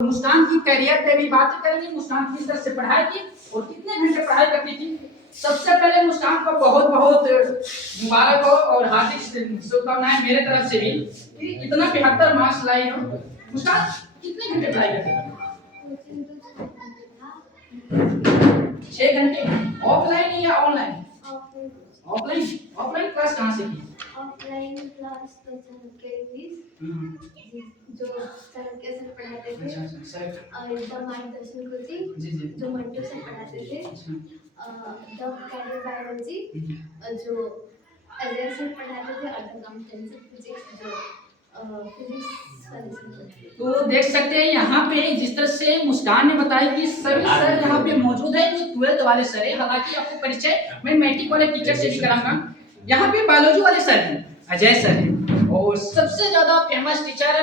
मुस्कान की करियर पे भी बात करेंगे। मुस्कान किस तरह से पढ़ाई की और कितने घंटे पढ़ाई करती थी। सबसे पहले मुस्कान को बहुत बहुत मुबारक हो और हार्दिक शुभकामनाएं मेरे तरफ से भी कि इतना 75 मार्क्स लाई हो। मुस्कान कितने घंटे पढ़ाई करती थी? 6 घंटे। ऑफलाइन या ऑनलाइन? ऑफलाइन। ऑफलाइन क्लास कहाँ से की? ऑफलाइन क्लास तो सर के जो सर के सर पढ़ाते थे। अच्छा सर। और द मार्गदर्शन को जी जो मंटू सर पढ़ाते थे। द कैरियर बायोलॉजी जो अजय सर पढ़ाते थे और द कंप्यूटर फिजिक्स जो फिजिक्स वाले सर। तो देख सकते हैं यहाँ पे जिस तरह से मुस्कान ने बताया कि सभी सर यहाँ पे मौजूद है जो 12th वाले सर है। हालांकि आपको परिचय मैं मैट्रिक वाले टीचर से भी कराऊंगा। यहाँ पे बायोलॉजी वाले सर हैं, अजय सर हैं और सबसे ज्यादा फेमस टीचर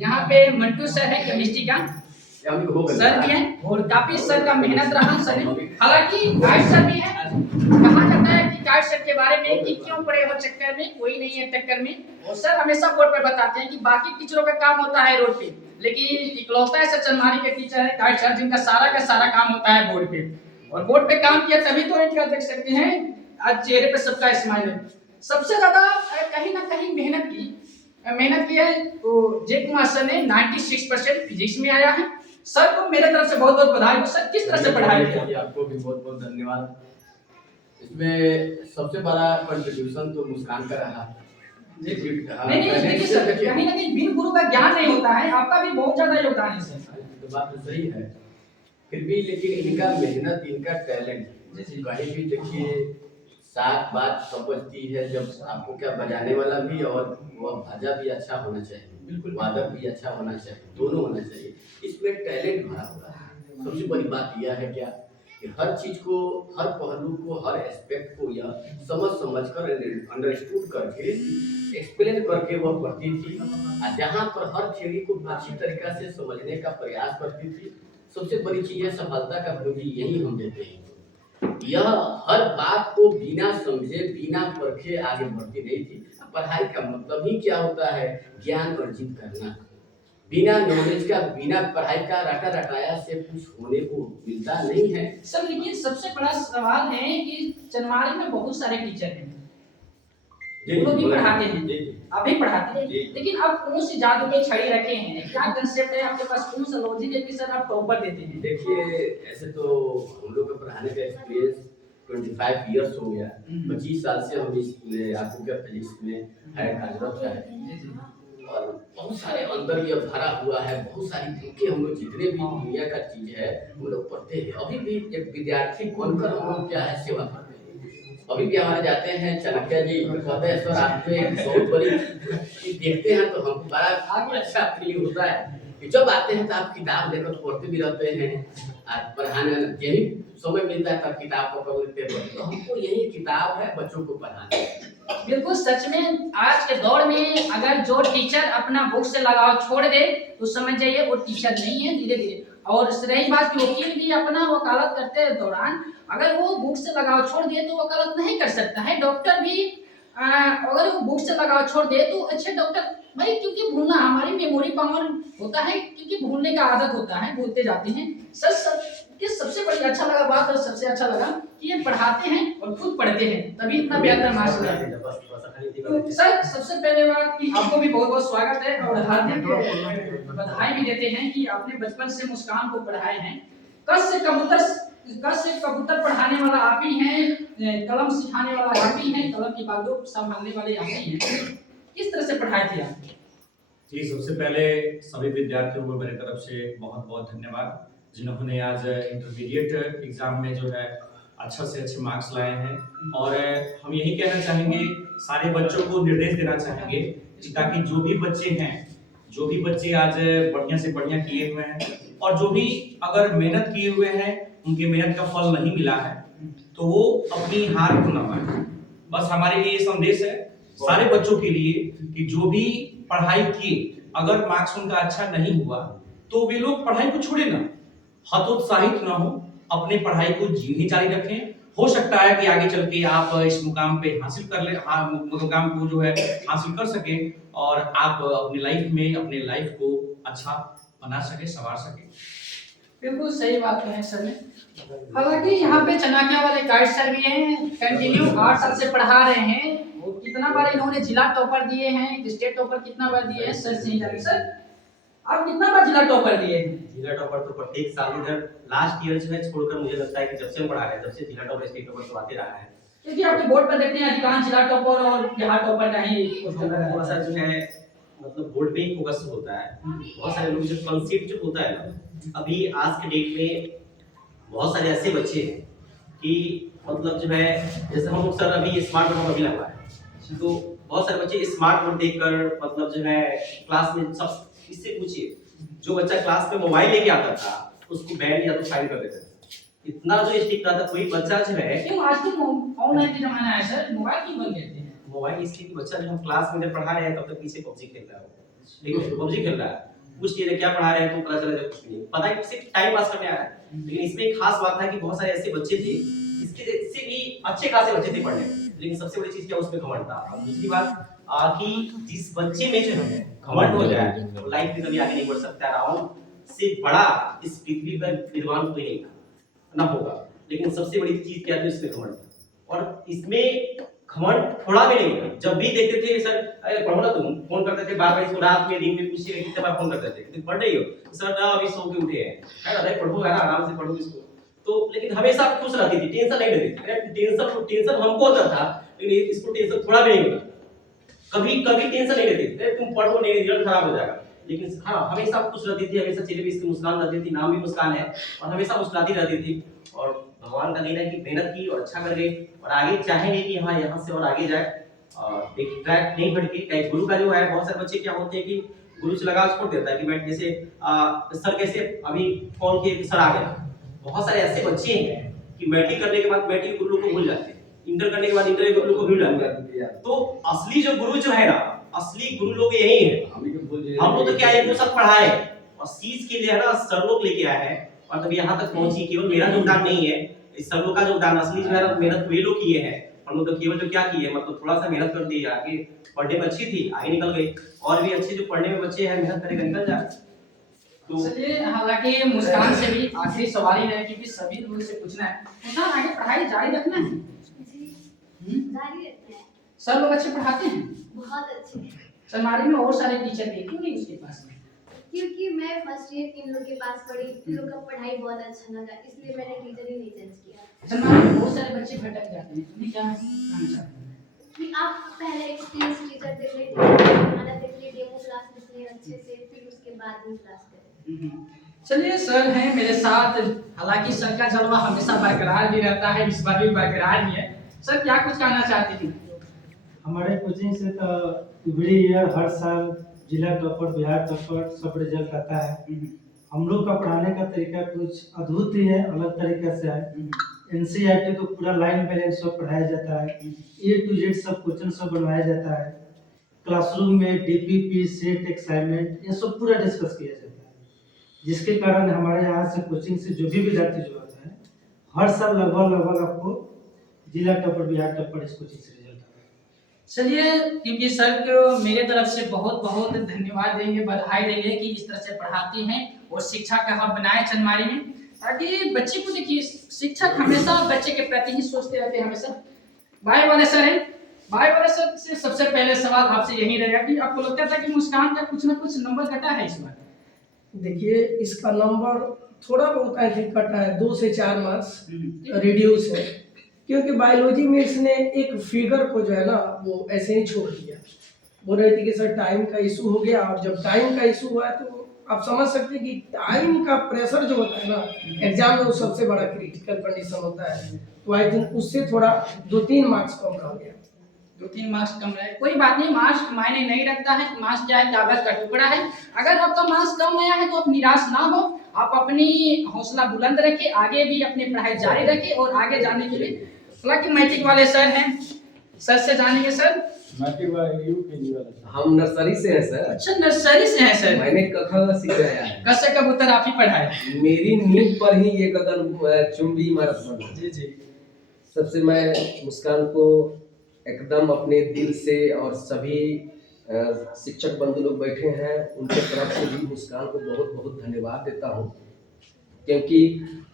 यहाँ पे मंटू सर है केमिस्ट्री का सर भी है और काफी सर का मेहनत रहा सर है। हालांकि गाइड सर भी है। कहा जाता है कि गाइड सर के बारे में कि क्यों पड़े हो चक्कर में, कोई नहीं है टक्कर में। और सर हमेशा बोर्ड पर बताते हैं कि बाकी टीचरों का काम होता है रोड पे, लेकिन इकलौता ऐसा चनमारी के टीचर है गाइड सर जिनका सारा का सारा काम होता है बोर्ड पे। और बोर्ड पे काम किया तभी तो इनका देख सकते हैं आज चेहरे पे सबका स्माइल है। सबसे ज्यादा कहीं ना कहीं मेहनत की है तो जय कुमार सर ने 96% फिजिक्स में आया है। सर को मेरे तरफ से बहुत बहुत बधाई। सर किस तरह से पढ़ाया गया? आपको भी बहुत बहुत धन्यवाद। इसमें सबसे बड़ा कंट्रीब्यूशन तो मुस्कान का रहा। नहीं देखिए सर, कहीं ना कहीं बिन गुरु का ज्ञान नहीं होता है। आपका भी बहुत ज्यादा योगदान है सर। तो बात तो सही है, फिर भी लेकिन इनका मेहनत, इनका टैलेंट कहीं भी देखिए साथ बात समझती है। जब आपको क्या बजाने वाला भी और वह भाजा भी अच्छा होना चाहिए, बिल्कुल वादक भी अच्छा होना चाहिए, दोनों होना चाहिए। इसमें टैलेंट भरा हुआ है। सबसे बड़ी बात यह है क्या कि हर चीज को, हर पहलू को, हर एस्पेक्ट को यह समझ कर अंडरस्टूड करके एक्सप्लेन करके वह पढ़ती थी। जहाँ पर हर थ्योरी को अच्छी तरीका से समझने का प्रयास करती थी। सबसे बड़ी चीज है सफलता का पूंजी यही हम देते हैं। यह हर बात को बिना समझे, बिना परखे आगे बढ़ती नहीं थी। पढ़ाई का मतलब ही क्या होता है? ज्ञान अर्जित करना। बिना नॉलेज का, बिना पढ़ाई का रटा रटाया से कुछ होने को मिलता नहीं है। सर लेकिन सबसे बड़ा सवाल है कि चनमारी में बहुत सारे टीचर हैं, वो भी पढ़ाते हैं, आप भी पढ़ाते हैं, लेकिन आप कौन सी जादू की छड़ी रखे हैं? क्या कंसेप्ट है आपके पास? कौन सा लॉजिक है कि सर आप टॉपर देते हैं? देखिए ऐसे तो हम लोग का पढ़ाने का एक्सपीरियंस 25 इयर्स हो गया। 25 साल से हम इस आपको क्या फिजिक्स में है कार्यरत है और बहुत सारे अंदर ये भरा हुआ है। बहुत सारी बुकें हम लोग जितने भी दुनिया का चीज है हम लोग पढ़ते हैं। अभी भी एक विद्यार्थी बनकर हम लोग क्या है सेवा करते हैं। अभी भी हमारे जाते हैं चाणक्य जी कहते हैं सर आपने एक बहुत बड़ी चीज देखते हैं तो हमको बड़ा अच्छा फील होता है कि जब आते हैं तो आप किताब लेकर पढ़ते भी रहते हैं। आज पढ़ाने यही समय मिलता है तब किताब पकड़ लेते हैं। तो हमको यही किताब है बच्चों को पढ़ाने। बिल्कुल सच में आज के दौर में अगर जो टीचर अपना बुक से लगाव छोड़ दे तो समझ जाइए वो टीचर नहीं है धीरे धीरे। और रही बात कि वकील भी अपना वकालत करते दौरान अगर वो बुक से लगाव छोड़ दे तो वकालत नहीं कर सकता है। डॉक्टर भी अगर वो बुक से लगाव छोड़ दे तो अच्छे डॉक्टर भाई, क्योंकि भूलना हमारी मेमोरी पावर होता है, क्योंकि भूलने का आदत होता है, भूलते जाते हैं। सबसे बड़ी अच्छा लगा बात और सबसे अच्छा लगा कि ये पढ़ाते हैं और खुद पढ़ते हैं तभी इतना बेहतर मार्क्स लाते हैं। तो सर सबसे पहले बात कि आपको भी बहुत बहुत स्वागत है और हार्दिक बधाई भी देते हैं कि आपने बचपन से मुस्कान को पढ़ाए हैं। कस से कबूतर पढ़ाने वाला आप ही हैं, कलम सिखाने वाला आप ही हैं, कलम की बागडोर संभालने वाले आप ही हैं। किस तरह से पढ़ाए थे आप? जी सबसे पहले सभी विद्यार्थियों को मेरी तरफ से बहुत बहुत धन्यवाद जिन्होंने आज इंटरमीडिएट एग्जाम में जो है अच्छा से अच्छे मार्क्स लाए हैं। और हम यही कहना चाहेंगे, सारे बच्चों को निर्देश देना चाहेंगे ताकि जो भी बच्चे आज बढ़िया से बढ़िया किए हुए हैं और जो भी अगर मेहनत किए हुए हैं उनके मेहनत का फल नहीं मिला है तो वो अपनी हार को न माने। बस हमारे लिए संदेश है सारे बच्चों के लिए कि जो भी पढ़ाई किए अगर मार्क्स उनका अच्छा नहीं हुआ तो वे लोग पढ़ाई को छोड़े ना, हतोत्साहित ना हो, अपने पढ़ाई को जीनी जारी रखें। हो सकता है कि आगे चल के आप इस मुकाम पे हासिल कर ले, मुकाम को जो है हासिल कर सके और आप अपनी लाइफ में अपने लाइफ को अच्छा बना सके, संवार सके। बिल्कुल सही बात है सर ने। हालांकि यहाँ पे चनाकिया वाले गाइड सर भी हैं, कंटिन्यू 8 साल से पढ़ा रहे हैं और कितना बार इन्होंने जिला टॉपर दिए हैं, स्टेट टॉपर कितना बार दिए हैं सर से ही जानिए। सर आप कितना बार जिला टॉपर दिए हैं? जिला टॉपर तो प्रत्येक साल इधर लास्ट ईयर जो है छोड़कर मुझे लगता है कि जब से हम पढ़ा रहे हैं तब से जिला टॉपर स्टेट टॉपर तो आते रहा है। क्योंकि आपके बोर्ड पर देखते हैं अधिकांश जिला टॉपर और बिहार टॉपर का ही थोड़ा सा जो है मतलब बोर्ड पे ही फोकस होता है। बहुत सारे लोग जो कंसेप्ट जो होता है ना, अभी आज के डेट में बहुत सारे ऐसे बच्चे हैं कि मतलब जो है जैसे हम लोग सर अभी स्मार्ट बोर्ड अभी लगवा है, तो बहुत सारे बच्चे स्मार्ट बोर्ड देखकर मतलब जो है क्लास में सब इससे पूछिए, जो बच्चा क्लास में मोबाइल लेके आता था उसको बैन या तो फाइन कर देते थे। इतना जो स्ट्रिक्ट था, कोई बच्चा जो है क्यों आज तो ऑनलाइन का जमाना है सर, मोबाइल क्यों बंद करते हैं? मोबाइल इसलिए कि बच्चा जो हम क्लास में जब पढ़ा रहे हैं तब तक पीछे पबजी खेल रहा है, ठीक है पबजी खेल रहा है, पूछ लिए क्या पढ़ा रहे हैं तो पता चला जब कुछ नहीं पता है, सिर्फ टाइम पास करने आया है। लेकिन इसमें एक खास बात है कि बहुत सारे ऐसे बच्चे थे इसके से भी अच्छे खासे बच्चे थे पढ़ने में, लेकिन सबसे बड़ी चीज क्या उसमें घमंड था। और दूसरी बात कि जिस बच्चे में जो है घमंड हो जाए तो लाइफ में कभी आगे नहीं बढ़ सकता। रावण से बड़ा इस पृथ्वी पर विद्वान कोई नहीं ना होगा, लेकिन सबसे बड़ी चीज क्या थी उसमें घमंड। और इसमें घमंड थोड़ा भी नहीं है। जब भी देखते थे सर अरे पढ़ो ना, तुम फोन करते थे बार बार इसको, रात में दिन में पूछिए कितने बार फोन करते थे तुम पढ़ रही हो तो सर ना अभी सो के उठे हैं, है ना, पढ़ो है ना, आराम से पढ़ो इसको। तो लेकिन हमेशा खुश रहती थी, टेंशन नहीं लेती। टेंशन हमको होता था लेकिन इसको टेंशन थोड़ा भी नहीं होता, कभी कभी टेंशन नहीं लेती, तुम पढ़ो नहीं रिजल्ट खराब हो जाएगा। लेकिन हाँ हमेशा खुश रहती थी, हमेशा चेहरे पे इसकी मुस्कान रहती थी, नाम भी मुस्कान है और हमेशा मुस्कुराती रहती थी। और भगवान का देन है कि मेहनत की और अच्छा कर गई और आगे चाहेंगे कि हाँ यहाँ से और आगे जाए और एक ट्रैक नहीं भटके। गुरु का जो है बहुत सारे बच्चे क्या होते हैं कि गुरु से लगा छोड़ देता है कि बैठ जैसे सर कैसे अभी कौन के सर आ गया। बहुत सारे ऐसे बच्चे हैं कि मैट्रिक करने के बाद मैट्रिक गुरु को भूल जाते हैं, इंटर करने के बाद इंटर गुरु को भूल जाते हैं। तो असली जो गुरु जो है ना, असली गुरु लोग यही है। हम लोग तो क्या है सब पढ़ाए और सीख के लिए है ना सर लोग लेके आए हैं और तब यहाँ तक पहुंची। केवल मेरा योगदान नहीं है, इस सब लोग का योगदान असली जो है ना मेहनत वे लोग किए हैं। हम लोग तो केवल जो क्या किए मतलब थोड़ा सा मेहनत कर दी, आगे पढ़ने में अच्छी थी आगे निकल गई। और भी अच्छे जो पढ़ने में बच्चे हैं मेहनत करेंगे निकल जाए। तो चलिए हालांकि मुस्कान से भी आखिरी सवाल ही है क्योंकि सभी लोगों से पूछना है, मुस्कान आगे पढ़ाई जारी रखना है? जी जारी रखना है। सर लोग अच्छे पढ़ाते हैं? बहुत अच्छे। सनमारी में और सारे टीचर थे, क्यों नहीं उसके पास में? क्योंकि मैं फर्स्ट ईयर इन लोग के पास पढ़ी, इन लोग का पढ़ाई बहुत अच्छा लगा, इसलिए मैंने टीचर ही नहीं चेंज किया। सनमारी में बहुत सारे बच्चे भटक जाते हैं, तुम्हें क्या कहना चाहते हैं? कि आप पहले एक्सपीरियंस टीचर देख लीजिए, हमारा देख लीजिए, डेमो क्लास लिखिए अच्छे से, फिर उसके बाद ही क्लास करें। चलिए सर हैं मेरे साथ, हालांकि सर का जलवा हमेशा बरकरार भी रहता है, इस बार भी बरकरार ही है। सर क्या कुछ कहना चाहते हैं? हमारे कोचिंग से तो एवरी ईयर हर साल जिला टॉपर बिहार टॉपर सब रिजल्ट आता है। हम लोग का पढ़ाने का तरीका कुछ अद्भुत ही है, अलग तरीके से है। एनसीईआरटी को पूरा लाइन बैलेंस सब पढ़ाया जाता है, ए टू जेड सब क्वेश्चन सब बनवाया जाता है। क्लासरूम में डीपीपी सेट असाइनमेंट ये सब पूरा डिस्कस किया जाता है, जिसके कारण हमारे यहाँ से कोचिंग से जो भी विद्यार्थी जो होता है हर साल लगभग आपको जिला टॉपर बिहार टॉपर इस कोचिंग से रिजल्ट आता है। चलिए क्योंकि सर को मेरे तरफ से बहुत बहुत धन्यवाद देंगे, बधाई देंगे कि इस तरह से पढ़ाते हैं और शिक्षा का हब बनाए चंदमारी में, ताकि बच्चे को देखिए शिक्षक हमेशा बच्चे के प्रति ही सोचते रहते हैं हमेशा। बाय वाले सर हैं, बाय वाले सर से सबसे पहले सवाल आपसे यही रहेगा कि आपको लगता था कि मुस्कान का कुछ ना कुछ नंबर घटा है इस बार? देखिए इसका नंबर थोड़ा बहुत आई थिंक कटा है, 2 से 4 मार्क्स रिड्यूस है, क्योंकि बायोलॉजी में इसने एक फिगर को जो है ना वो ऐसे ही छोड़ दिया। बोल रहे थे कि सर टाइम का इशू हो गया, और जब टाइम का इशू हुआ तो आप समझ सकते हैं कि टाइम का प्रेशर जो होता है ना एग्जाम में वो सबसे बड़ा क्रिटिकल कंडीशन होता है। तो आई थिंक उससे थोड़ा 2-3 मार्क्स कम रह गया। 2-3 मार्क्स कम रहे, कोई बात नहीं, मार्क्स मायने नहीं रखता है। मार्क्स क्या है, कागज का टुकड़ा है। अगर आपका मार्क्स कम आया है तो आप निराश ना हो, आप अपनी हौसला बुलंद रखें, आगे भी अपनी पढ़ाई जारी रखें और आगे जाने के लिए। हालांकि मैट्रिक वाले सर हैं, सर से जानेंगे। सर हम नर्सरी से हैं सर। अच्छा नर्सरी से हैं सर। मैंने कखा सिखाया है। क से कबूतर आप ही पढ़ाए? मेरी नींव पर ही ये कदम चुंबी इमारत बना। जी जी। सबसे मैं मुस्कान को एकदम अपने दिल से और सभी शिक्षक बंधु लोग बैठे हैं, उनके तरफ से भी मुस्कान को बहुत बहुत धन्यवाद देता हूँ, क्योंकि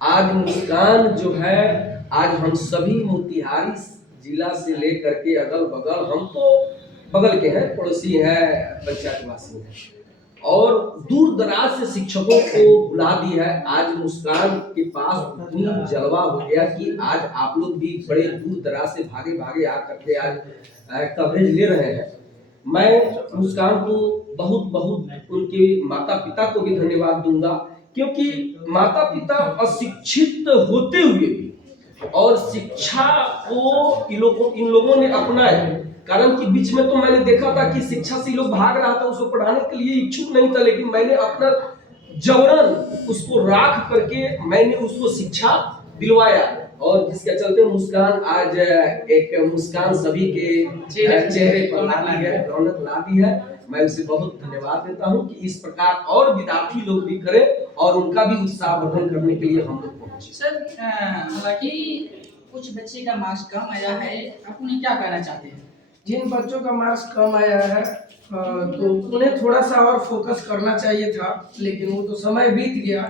आज मुस्कान जो है, आज हम सभी मोतिहारी जिला से लेकर के अगल बगल, हम तो बगल के हैं, पड़ोसी हैं, पंचायतवासी हैं, और दूर दराज से शिक्षकों को बुला दी है। आज मुस्कान के पास इतनी जलवा हो गया कि आज आप लोग भी बड़े दूर दराज से भागे भागे आकर के आज कवरेज ले रहे हैं। मैं मुस्कान को बहुत बहुत उनके माता पिता को भी धन्यवाद दूंगा, क्योंकि माता पिता अशिक्षित होते हुए भी और शिक्षा को इन लोगों ने अपनाया। कारण कि बीच में तो मैंने देखा था कि शिक्षा से लोग भाग रहा था, उसको पढ़ाने के लिए इच्छुक नहीं था, लेकिन मैंने अपना जबरन उसको राख करके मैंने उसको शिक्षा दिलवाया, और जिसके चलते मुस्कान आज एक मुस्कान सभी के चेहरे पर ला दी है, रौनक ला दी है। मैं उसे बहुत धन्यवाद देता हूं कि इस प्रकार और विद्यार्थी लोग भी करें और उनका भी उत्साह वर्धन करने के लिए हम लोग पहुंचे। सर हालांकि कुछ बच्चे का मार्क्स कम आया है, आप उन्हें क्या कहना चाहते हैं? जिन बच्चों का मार्क्स कम आया है तो उन्हें थोड़ा सा और फोकस करना चाहिए था, लेकिन वो तो समय बीत गया।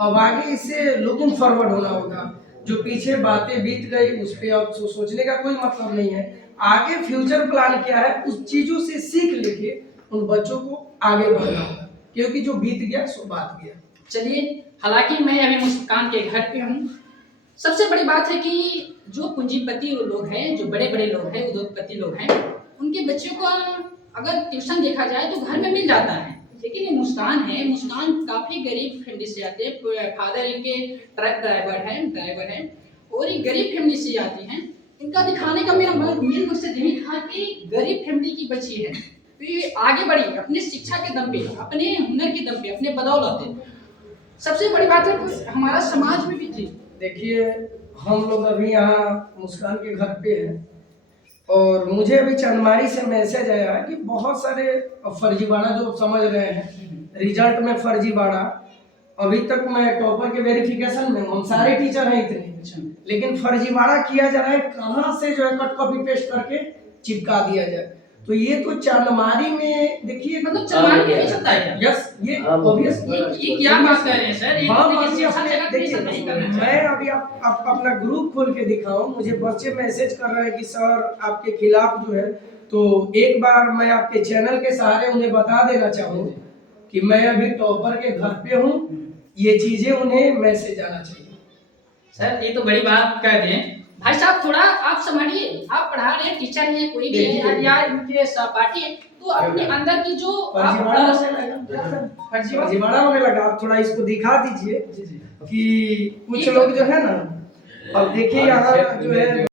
अब आगे इससे लुकिंग फॉरवर्ड होना होगा। जो पीछे बातें बीत गई उस पर अब सोचने का कोई मतलब नहीं है। आगे फ्यूचर प्लान क्या है, उस चीजों से सीख लेके उन बच्चों को आगे बढ़ना होगा, क्योंकि जो बीत गया सो बात गया। चलिए, हालांकि मैं अभी मुस्कान के घर पे हूँ। सबसे बड़ी बात है कि जो पूंजीपति लोग हैं, जो बड़े बड़े लोग हैं, उद्योगपति लोग हैं, उनके बच्चों को अगर ट्यूशन देखा जाए तो घर में मिल जाता है, लेकिन ये मुस्कान है, मुस्कान काफ़ी गरीब फैमिली से आते हैं। फादर इनके ट्रक ड्राइवर हैं और ये गरीब फैमिली से आती हैं। इनका दिखाने का मेरा मेन मकसद यही था कि गरीब फैमिली की बच्ची है तो ये आगे बढ़ी अपने शिक्षा के दम पे, अपने हुनर के दम पे, अपने बदौलत। सबसे बड़ी बात है कि हमारा समाज में भी थी। देखिए, हम लोग अभी यहाँ मुस्कान के घर पे हैं और मुझे अभी चंदमारी से मैसेज आया कि बहुत सारे फर्जीवाड़ा, जो समझ रहे हैं रिजल्ट में फर्जीवाड़ा। अभी तक मैं टॉपर के वेरिफिकेशन में हूँ, हम सारे टीचर हैं इतने, लेकिन फर्जीवाड़ा किया जा रहा है। कहाँ से जो है कट कॉपी पेस्ट करके चिपका दिया जाए, तो ये तो चांदमारी में देखिए, मतलब चंदमारी में नहीं चलता है। यस, ये ऑब्वियस, ये क्या बात कर रहे हैं सर? मैं अभी आप अपना ग्रुप खोल के दिखाऊं, मुझे बच्चे मैसेज कर रहे हैं कि सर आपके खिलाफ जो है, तो एक बार मैं आपके चैनल के सहारे उन्हें बता देना चाहूँ कि मैं अभी टॉपर के घर पे हूँ। ये चीजें उन्हें मैसेज आना चाहिए। सर ये तो बड़ी बात कह रहे हैं। भाई साहब थोड़ा आप संभालिए, आप पढ़ा रहे हैं, टीचर हैं, कोई भी है या इनके सहपाठी है, तो अपने अंदर की जो फर्जीवाड़ा होने लगा, आप थोड़ा इसको दिखा दीजिए कि कुछ लोग जो है ना, अब देखिए यहाँ जो है